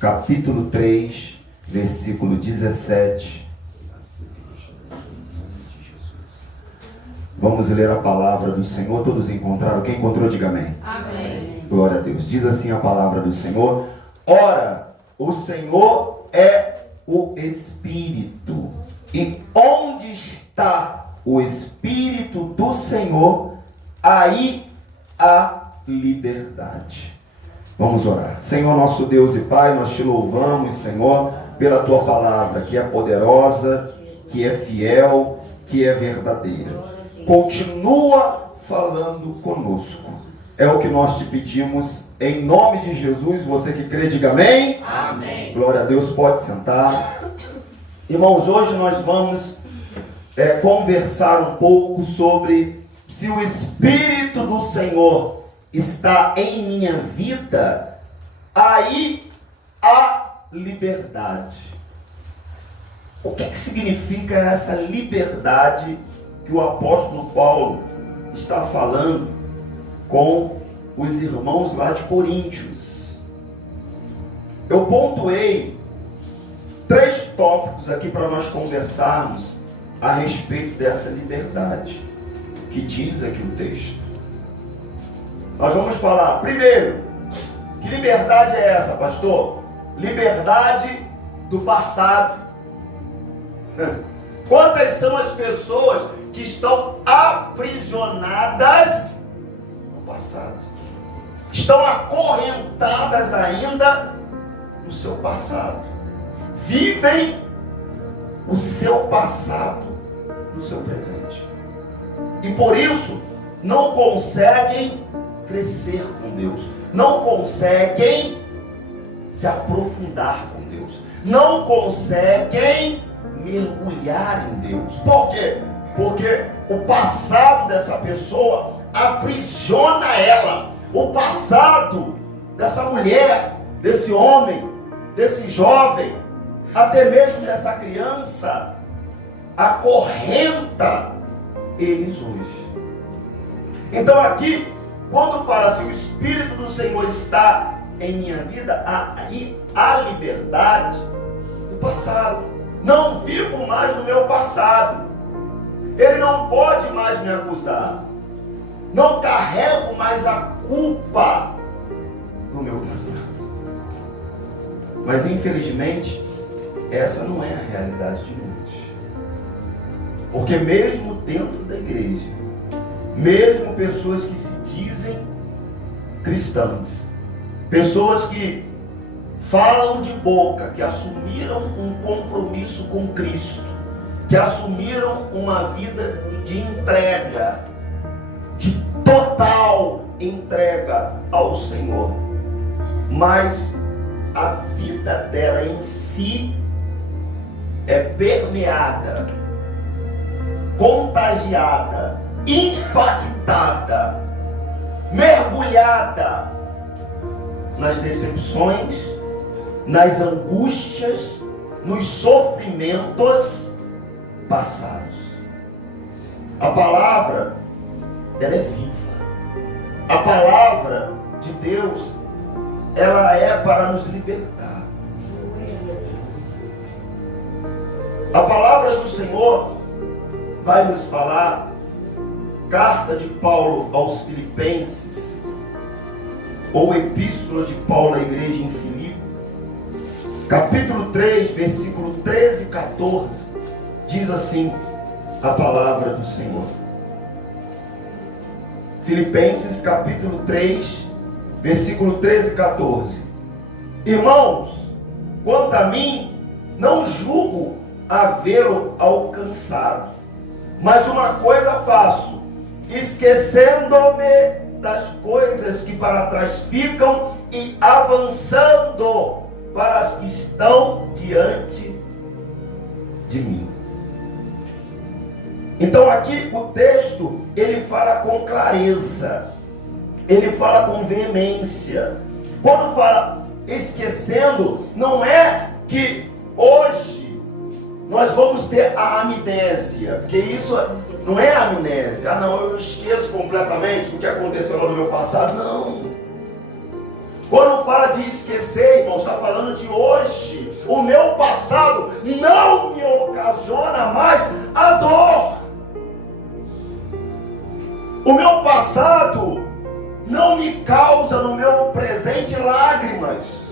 capítulo 3, versículo 17. Vamos ler a palavra do Senhor. Todos encontraram? Quem encontrou, diga amém. Amém. Glória a Deus. Diz assim a palavra do Senhor: ora, o Senhor é o Espírito, e onde está o Espírito do Senhor, aí há liberdade. Vamos orar. Senhor, nosso Deus e Pai, nós te louvamos, Senhor, pela tua palavra, que é poderosa, que é fiel, que é verdadeira. Continua falando conosco. É o que nós te pedimos, em nome de Jesus. Você que crê, diga amém. Amém. Glória a Deus, pode sentar. Irmãos, hoje nós vamos conversar um pouco sobre se o Espírito do Senhor está em minha vida, aí há liberdade. O que significa essa liberdade que o apóstolo Paulo está falando com os irmãos lá de Coríntios? Eu pontuei 3 tópicos aqui para nós conversarmos a respeito dessa liberdade que diz aqui o texto. Nós vamos falar, primeiro, que liberdade é essa, pastor? Liberdade do passado. Quantas são as pessoas que estão aprisionadas no passado? Estão acorrentadas ainda no seu passado. Vivem o seu passado no seu presente. E por isso não conseguem crescer com Deus. Não conseguem se aprofundar com Deus. Não conseguem mergulhar em Deus. Por quê? Porque o passado dessa pessoa aprisiona ela. O passado dessa mulher, desse homem, desse jovem, até mesmo dessa criança, acorrenta eles hoje. Então aqui, quando fala assim, o Espírito do Senhor está em minha vida, aí há liberdade do passado. Não vivo mais no meu passado. Ele não pode mais me acusar. Não carrego mais a culpa do meu passado. Mas infelizmente, essa não é a realidade de muitos. Porque mesmo dentro da igreja, mesmo pessoas que se dizem cristãs, pessoas que falam de boca, que assumiram um compromisso com Cristo, que assumiram uma vida de entrega, de total entrega ao Senhor, mas a vida dela em si é permeada, contagiada, impactada, mergulhada nas decepções, nas angústias, nos sofrimentos passados. A palavra, ela é viva. A palavra de Deus, ela é para nos libertar. A palavra do Senhor vai nos falar, carta de Paulo aos Filipenses, ou epístola de Paulo à igreja em Filipe, capítulo 3, versículo 13 e 14, diz assim a palavra do Senhor. Filipenses capítulo 3, versículo 13 e 14. Irmãos, quanto a mim, não julgo havê-lo alcançado, mas uma coisa faço, esquecendo-me das coisas que para trás ficam e avançando para as que estão diante de mim. Então aqui o texto, ele fala com clareza, ele fala com veemência. Quando fala esquecendo, não é que hoje nós vamos ter a amnésia, porque isso não é amnésia. Ah não, eu esqueço completamente do que aconteceu lá no meu passado. Não. Quando fala de esquecer, irmão, está falando de hoje. O meu passado não me ocasiona mais a dor. O meu passado não me causa no meu presente lágrimas.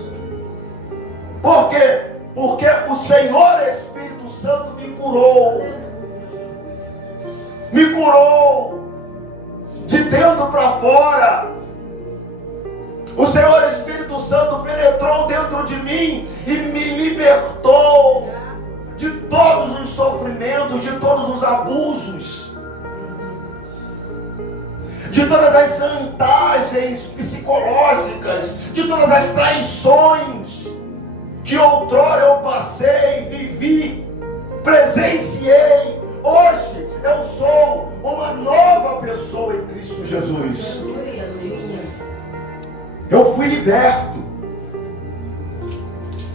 Por quê? Porque o Senhor Espírito Santo me curou. Me curou de dentro para fora. O Senhor Espírito Santo penetrou dentro de mim e me libertou de todos os sofrimentos, de todos os abusos, de todas as chantagens psicológicas, de todas as traições que outrora eu passei, vivi, presenciei. Hoje eu sou uma nova pessoa em Cristo Jesus. Eu fui liberto.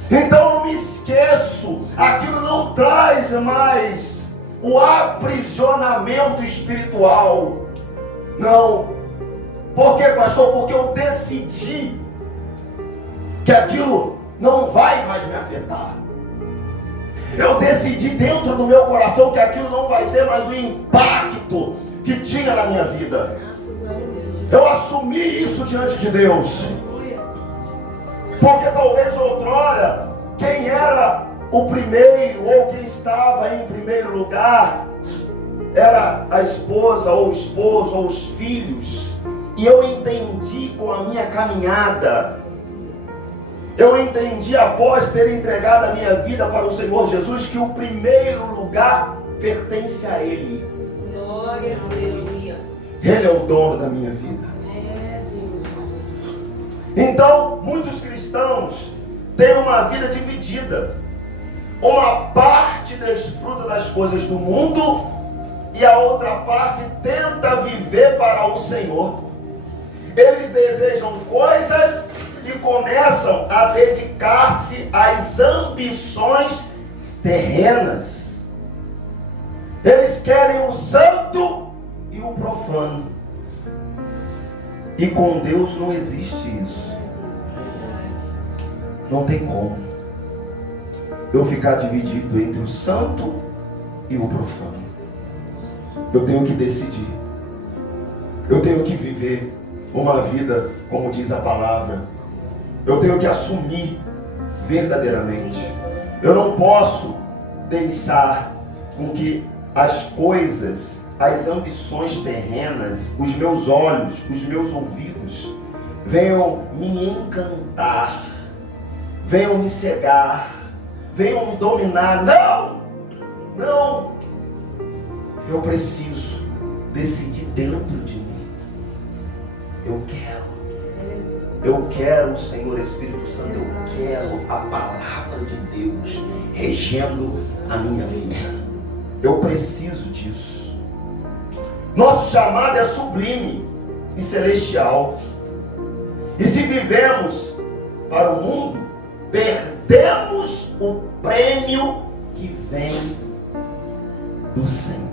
Então não me esqueço, aquilo não traz mais o aprisionamento espiritual. Não. Por quê, pastor? Porque eu decidi que aquilo não vai mais me afetar. Eu decidi dentro do meu coração que aquilo não vai ter mais o impacto que tinha na minha vida. Eu assumi isso diante de Deus. Porque talvez outrora, quem era o primeiro ou quem estava em primeiro lugar era a esposa ou o esposo ou os filhos. E eu entendi com a minha caminhada, eu entendi após ter entregado a minha vida para o Senhor Jesus, que o primeiro lugar pertence a Ele. Glória a Deus. Ele é o dono da minha vida. Então, muitos cristãos têm uma vida dividida. Uma parte desfruta das coisas do mundo e a outra parte tenta viver para o Senhor. Eles desejam coisas e começam a dedicar-se às ambições terrenas. Eles querem o santo e o profano. E com Deus não existe isso. Não tem como eu ficar dividido entre o santo e o profano. Eu tenho que decidir. Eu tenho que viver uma vida como diz a palavra. Eu tenho que assumir verdadeiramente. Eu não posso deixar com que as coisas, as ambições terrenas, os meus olhos, os meus ouvidos venham me encantar, venham me cegar, venham me dominar. Não! Não! Eu preciso decidir dentro de mim. Eu quero o Senhor Espírito Santo, eu quero a palavra de Deus regendo a minha vida. Eu preciso disso. Nosso chamado é sublime e celestial. E se vivemos para o mundo, perdemos o prêmio que vem do Senhor.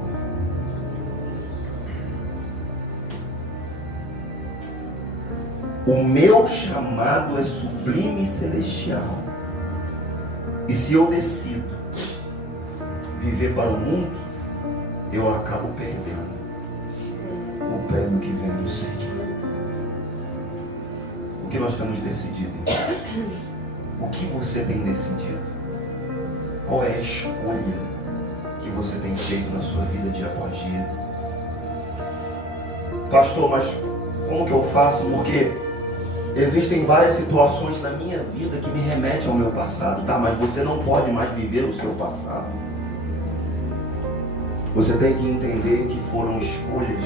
O meu chamado é sublime e celestial. E se eu decido viver para o mundo, eu acabo perdendo o prêmio que vem do Senhor. O que nós temos decidido, irmãos? O que você tem decidido? Qual é a escolha que você tem feito na sua vida dia após dia? Pastor, mas como que eu faço? Porque existem várias situações na minha vida que me remetem ao meu passado. Tá, mas você não pode mais viver o seu passado. Você tem que entender que foram escolhas.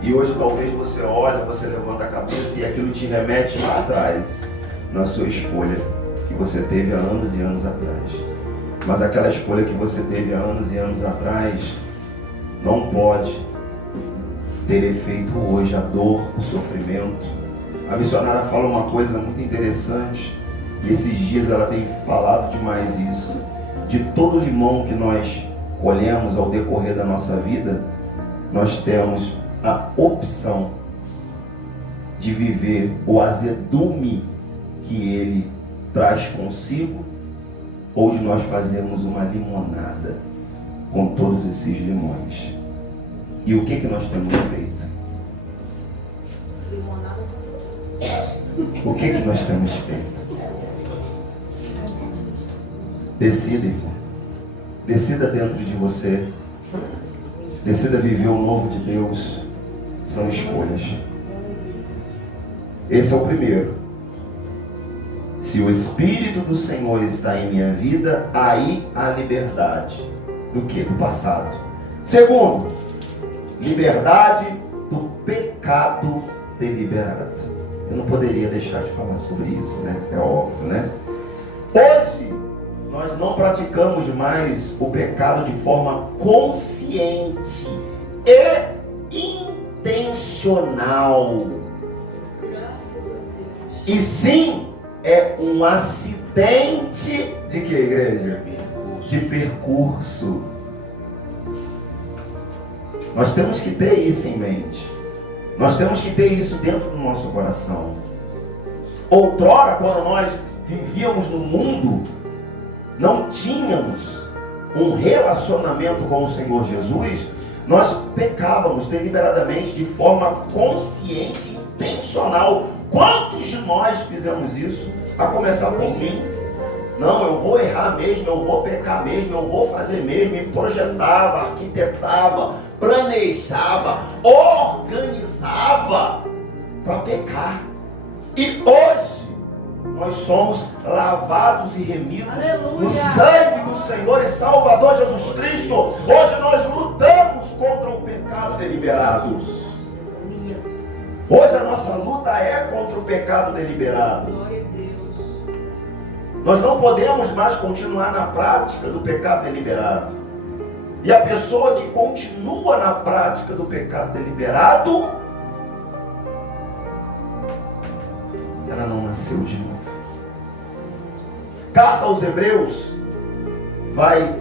E hoje talvez você olha, você levanta a cabeça e aquilo te remete lá atrás, na sua escolha que você teve há anos e anos atrás. Mas aquela escolha que você teve há anos e anos atrás não pode ter efeito hoje, a dor, o sofrimento. A missionária fala uma coisa muito interessante, e esses dias ela tem falado demais isso. De todo limão que nós colhemos ao decorrer da nossa vida, nós temos a opção de viver o azedume que ele traz consigo, ou de nós fazermos uma limonada com todos esses limões. E o que nós temos feito? Limonada com você. O que nós temos feito? Decida, irmão. Decida dentro de você. Decida viver o novo de Deus. São escolhas. Esse é o primeiro. Se o Espírito do Senhor está em minha vida, aí há liberdade. Do que? Do passado. Segundo, liberdade do pecado deliberado. Eu não poderia deixar de falar sobre isso, né? É óbvio, né? Hoje, nós não praticamos mais o pecado de forma consciente e intencional. Graças a Deus. E sim, é um acidente de que, igreja? De percurso. Nós temos que ter isso em mente. Nós temos que ter isso dentro do nosso coração. Outrora, quando nós vivíamos no mundo, não tínhamos um relacionamento com o Senhor Jesus, nós pecávamos deliberadamente, de forma consciente, intencional. Quantos de nós fizemos isso? A começar por mim. Não, eu vou errar mesmo, eu vou pecar mesmo, eu vou fazer mesmo. E projetava, arquitetava, planejava, organizava para pecar. E hoje nós somos lavados e remidos no sangue do Senhor e Salvador Jesus Cristo. Hoje nós lutamos contra o pecado deliberado. Hoje a nossa luta é contra o pecado deliberado. Glória a Deus. Nós não podemos mais continuar na prática do pecado deliberado. E a pessoa que continua na prática do pecado deliberado, ela não nasceu de novo. Carta aos Hebreus vai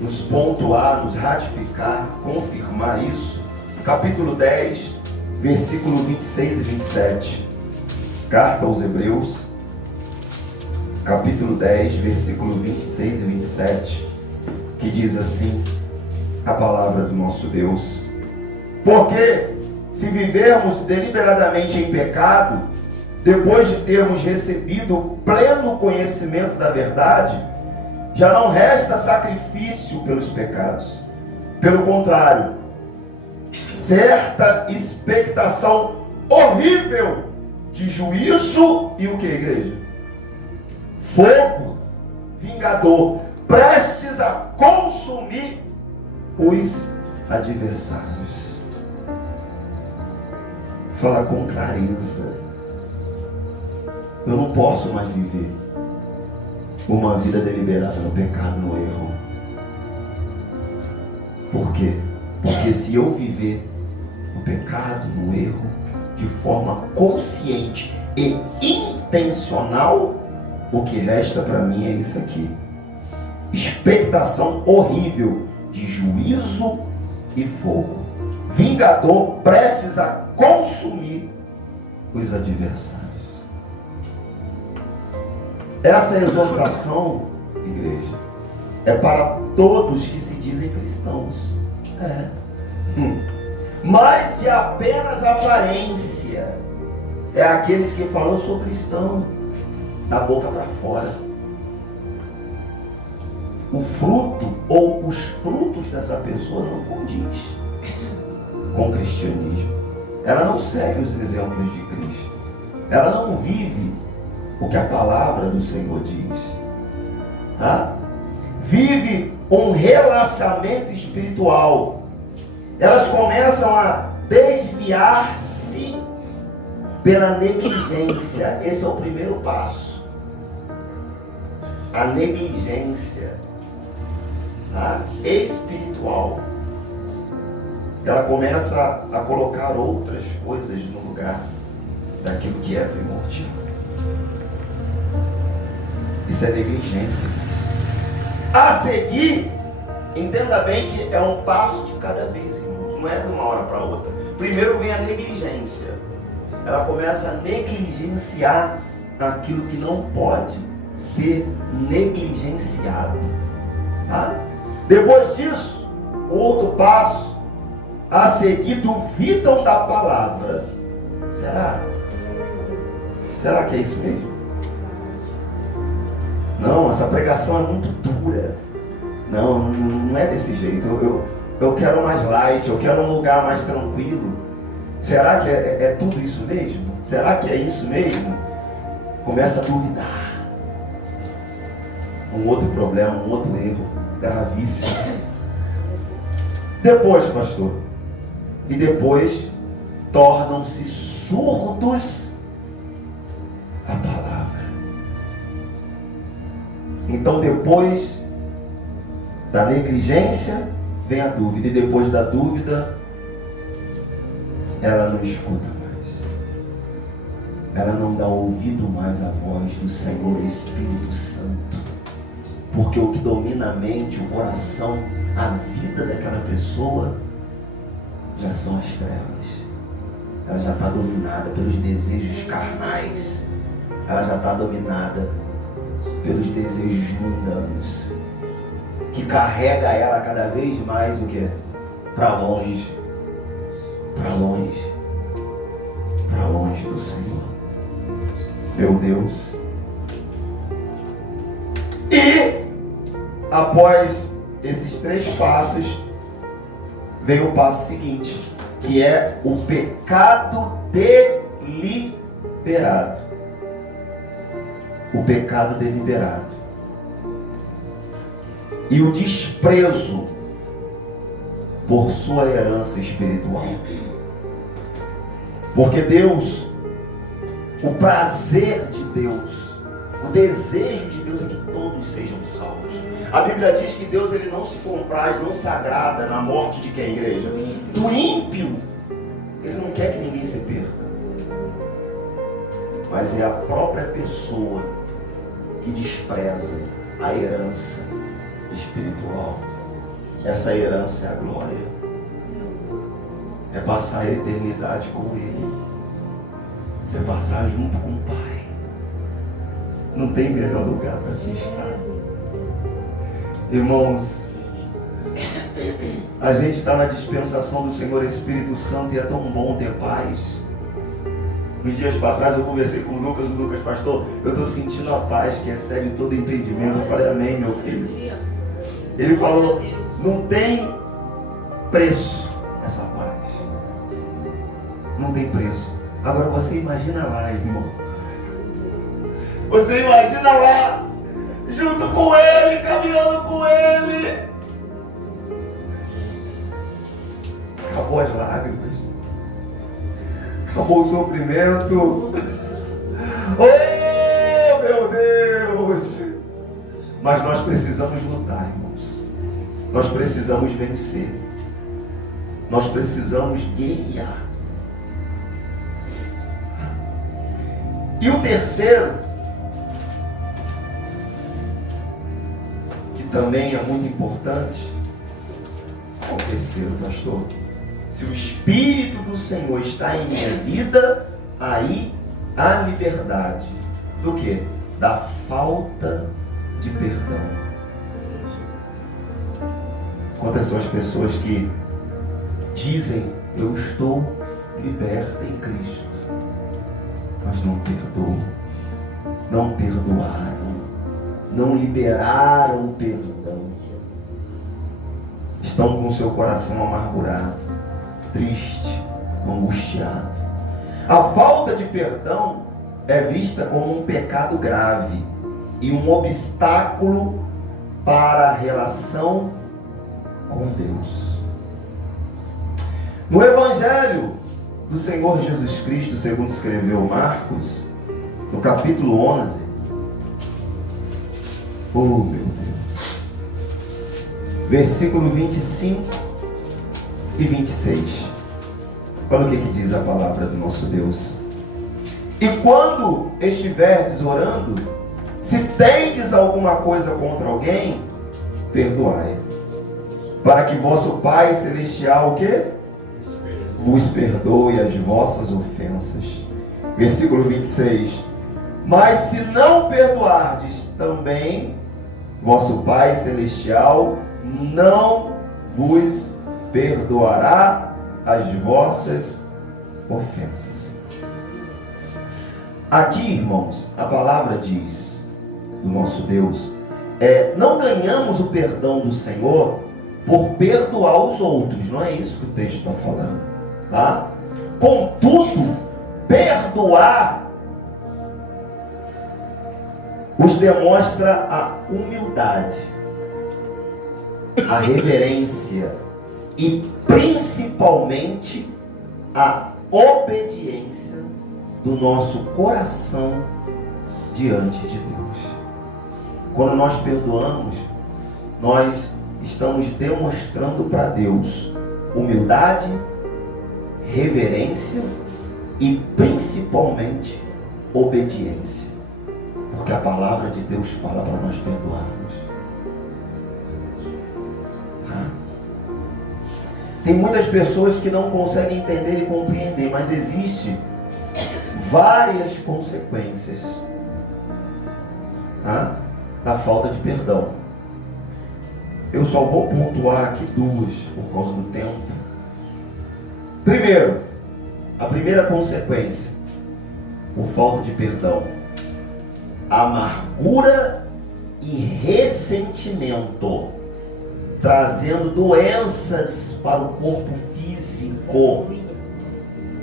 nos pontuar, nos ratificar, confirmar isso. Capítulo 10, versículo 26 e 27. Carta aos Hebreus, capítulo 10, versículo 26 e 27, que diz assim a palavra do nosso Deus: porque se vivermos deliberadamente em pecado, depois de termos recebido o pleno conhecimento da verdade, já não resta sacrifício pelos pecados. Pelo contrário, certa expectação horrível de juízo e o que, igreja? Fogo vingador, prestes a consumir os adversários. Fala com clareza. Eu não posso mais viver uma vida deliberada no pecado, no erro. Por quê? Porque se eu viver no pecado, no erro, de forma consciente e intencional, o que resta para mim é isso aqui: expectação horrível de juízo e fogo, vingador prestes a consumir os adversários. Essa exortação, igreja, é para todos que se dizem cristãos. Mas de apenas aparência. É aqueles que falam: eu sou cristão, da boca para fora. O fruto ou os frutos dessa pessoa não condiz com o cristianismo. Ela não segue os exemplos de Cristo. Ela não vive o que a palavra do Senhor diz. Vive um relaxamento espiritual. Elas começam a desviar-se pela negligência. Esse é o primeiro passo. A negligência espiritual. Ela começa a colocar outras coisas no lugar daquilo que é primordial. Isso é negligência. A seguir, entenda bem que é um passo de cada vez, irmãos. Não é de uma hora para outra. Primeiro vem a negligência. ela começa a negligenciar aquilo que não pode ser negligenciado. Tá? Depois disso, o outro passo a seguir, duvidam da palavra. Será? Será que é isso mesmo? Não, essa pregação é muito dura. Não é desse jeito. Eu quero mais light, eu quero um lugar mais tranquilo. Será que é tudo isso mesmo? Será que é isso mesmo? Começa a duvidar. Um outro problema, um outro erro gravíssimo. Depois, pastor, e depois tornam-se surdos à palavra. Então, depois da negligência vem a dúvida, e depois da dúvida ela não escuta mais, ela não dá ouvido mais à voz do Senhor Espírito Santo, porque o que domina a mente, o coração, a vida daquela pessoa já são as trevas. Ela já está dominada pelos desejos carnais, ela já está dominada pelos desejos mundanos, que carrega ela cada vez mais o quê? Para longe, para longe, para longe do Senhor. Meu Deus. E após esses 3 passos, vem o passo seguinte, que é o pecado deliberado. O pecado deliberado. E o desprezo por sua herança espiritual. Porque Deus, o prazer de Deus, o desejo de Deus é que todos sejam salvos. A Bíblia diz que Deus ele não se compraz, não se agrada na morte de quem, igreja? Do ímpio. Ele não quer que ninguém se perca. Mas é a própria pessoa que despreza a herança espiritual. Essa herança é a glória. É passar a eternidade com Ele. É passar junto com o Pai. Não tem melhor lugar para se estar. Irmãos, a gente está na dispensação do Senhor Espírito Santo e é tão bom ter paz. Uns dias para trás eu conversei com o Lucas, pastor, eu estou sentindo a paz que excede todo entendimento. Eu falei, amém, meu filho. Ele falou, não tem preço essa paz. Não tem preço. Agora você imagina lá, irmão. Você imagina lá, junto com Ele, caminhando com Ele. Acabou as lágrimas. Acabou o sofrimento. Oh, meu Deus! Mas nós precisamos lutar, irmãos. Nós precisamos vencer. Nós precisamos guerrear. E o terceiro, que também é muito importante, qual o terceiro, pastor? Se o Espírito do Senhor está em minha vida, aí há liberdade. Do quê? Da falta de perdão. Quantas são as pessoas que dizem, eu estou liberta em Cristo, mas não perdoam, não perdoaram, não liberaram perdão. Estão com seu coração amargurado, triste, angustiado. A falta de perdão é vista como um pecado grave e um obstáculo para a relação com Deus. No Evangelho do Senhor Jesus Cristo, segundo escreveu Marcos, no capítulo 11, oh meu Deus, versículo 25 e 26. Olha o que diz a palavra do nosso Deus. E quando estiverdes orando, se tendes alguma coisa contra alguém, perdoai, para que vosso Pai Celestial o quê? Vos perdoe as vossas ofensas. Versículo 26. Mas se não perdoardes, também vosso Pai Celestial não vos perdoará as vossas ofensas. Aqui, irmãos, a palavra diz do nosso Deus, não ganhamos o perdão do Senhor por perdoar os outros, não é isso que o texto está falando, tá? Contudo, perdoar os demonstra a humildade, a reverência e principalmente a obediência do nosso coração diante de Deus. Quando nós perdoamos, nós estamos demonstrando para Deus humildade, reverência e principalmente obediência. Porque a palavra de Deus fala para nós perdoarmos. Tem muitas pessoas que não conseguem entender e compreender, mas existe várias consequências da falta de perdão. Eu só vou pontuar aqui duas por causa do tempo. Primeiro, a primeira consequência por falta de perdão: amargura e ressentimento, trazendo doenças para o corpo físico.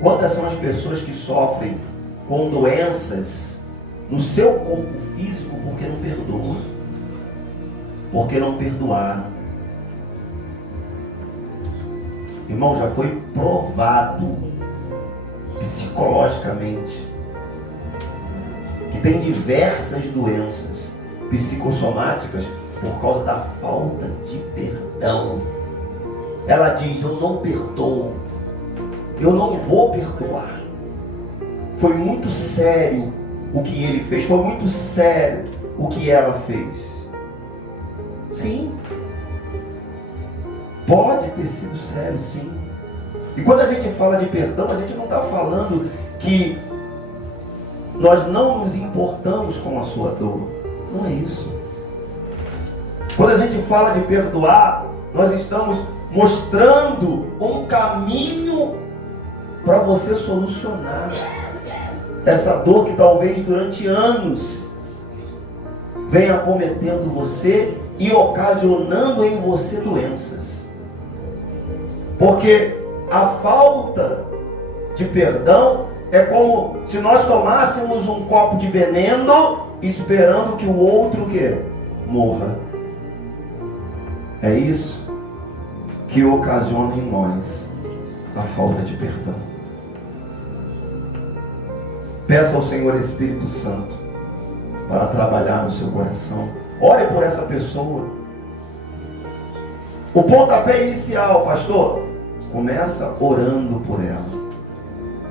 Quantas são as pessoas que sofrem com doenças no seu corpo físico porque não perdoam, porque não perdoaram? Irmão, já foi provado psicologicamente que tem diversas doenças psicossomáticas por causa da falta de perdão. Ela diz: eu não perdoo, eu não vou perdoar. Foi muito sério o que ele fez, foi muito sério o que ela fez. Sim, pode ter sido sério, sim. E quando a gente fala de perdão, a gente não está falando que nós não nos importamos com a sua dor. Não é isso. Quando a gente fala de perdoar, nós estamos mostrando um caminho para você solucionar essa dor que talvez durante anos venha acometendo você e ocasionando em você doenças. Porque a falta de perdão é como se nós tomássemos um copo de veneno esperando que o outro morra. É isso que ocasiona em nós a falta de perdão. Peça ao Senhor Espírito Santo para trabalhar no seu coração. Ore por essa pessoa. O pontapé inicial, pastor, começa orando por ela.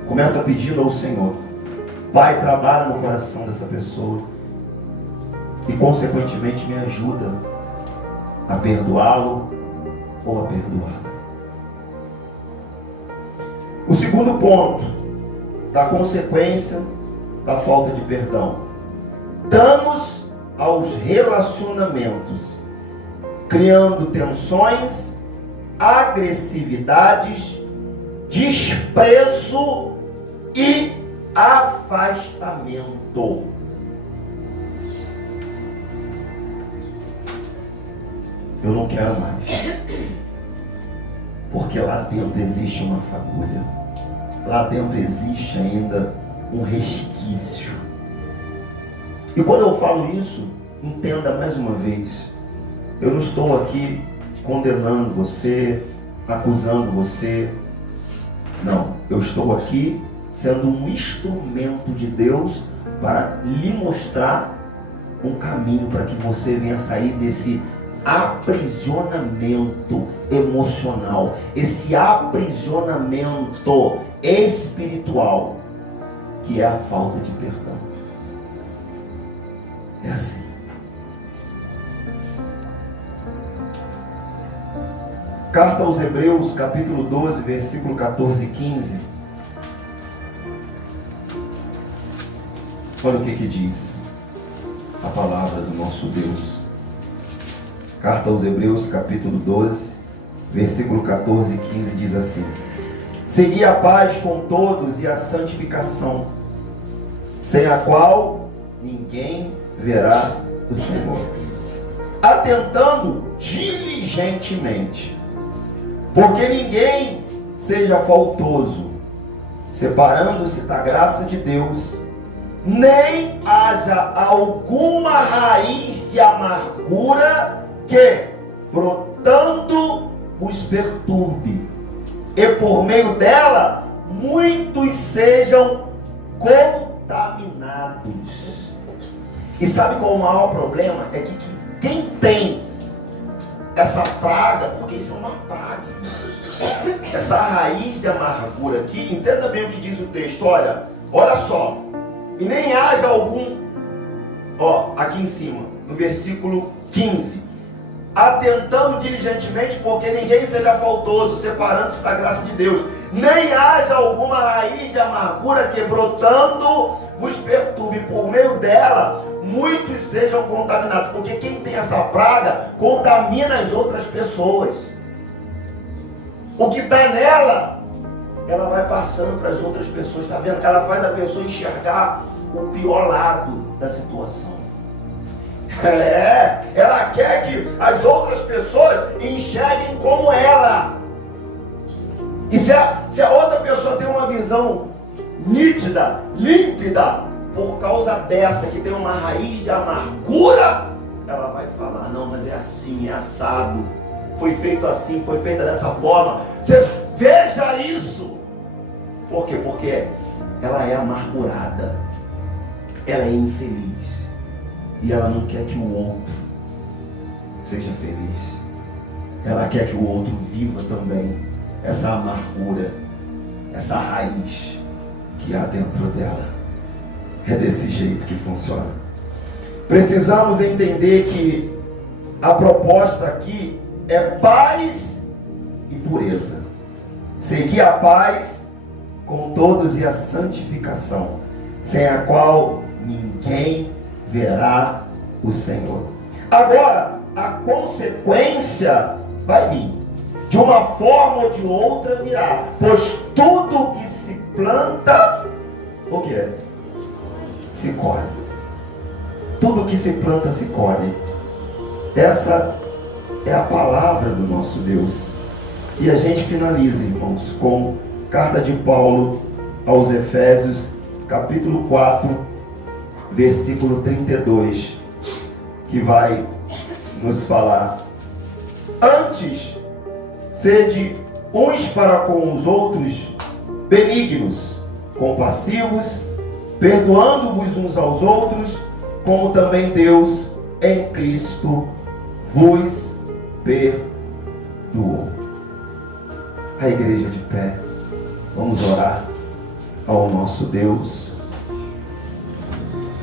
Começa pedindo ao Senhor: Pai, trabalha no coração dessa pessoa e consequentemente me ajuda a perdoá-lo ou a perdoá-la. O segundo ponto da consequência da falta de perdão: danos aos relacionamentos, criando tensões, agressividades, desprezo e afastamento. Eu não quero mais, porque lá dentro existe uma fagulha, lá dentro existe ainda um resquício. E quando eu falo isso, entenda mais uma vez, eu não estou aqui condenando você, acusando você. Não, eu estou aqui sendo um instrumento de Deus para lhe mostrar um caminho para que você venha sair desse aprisionamento emocional, esse aprisionamento espiritual, que é a falta de perdão. É assim. Carta aos Hebreus, capítulo 12, versículo 14 e 15. Olha o que diz a palavra do nosso Deus. Carta aos Hebreus, capítulo 12, versículo 14 e 15 diz assim: segui a paz com todos e a santificação, sem a qual ninguém verá o Senhor, atentando diligentemente, porque ninguém seja faltoso, separando-se da graça de Deus, nem haja alguma raiz de amargura que, brotando, vos perturbe, e por meio dela muitos sejam contaminados. E sabe qual é o maior problema? É que quem tem essa praga, porque isso é uma praga, essa raiz de amargura aqui, entenda bem o que diz o texto, olha só, e nem haja algum, aqui em cima, no versículo 15, atentando diligentemente, porque ninguém seja faltoso, separando-se da graça de Deus, nem haja alguma raiz de amargura que, brotando, vos perturbe, por meio dela muitos sejam contaminados, porque quem tem essa praga contamina as outras pessoas. O que está nela, ela vai passando para as outras pessoas, está vendo? Ela faz a pessoa enxergar o pior lado da situação. Ela quer que as outras pessoas enxerguem como ela. E se a outra pessoa tem uma visão nítida, límpida, por causa dessa que tem uma raiz de amargura, ela vai falar: não, mas é assim, é assado, foi feito assim, foi feita dessa forma. Você veja isso. Por quê? Porque ela é amargurada, ela é infeliz, e ela não quer que o outro seja feliz. Ela quer que o outro viva também essa amargura, essa raiz que há dentro dela. É desse jeito que funciona. Precisamos entender que a proposta aqui é paz e pureza. Seguir a paz com todos e a santificação, sem a qual ninguém verá o Senhor. Agora, a consequência vai vir. De uma forma ou de outra virá. Pois tudo que se planta, o que é? Se colhe. Tudo que se planta se colhe. Essa é a palavra do nosso Deus. E a gente finaliza, irmãos, com carta de Paulo aos Efésios, capítulo 4, versículo 32, que vai nos falar: antes, sede uns para com os outros benignos, compassivos, perdoando-vos uns aos outros, como também Deus em Cristo vos perdoou. A igreja de pé, vamos orar ao nosso Deus.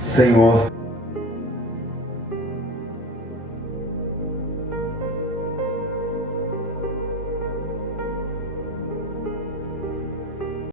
Senhor,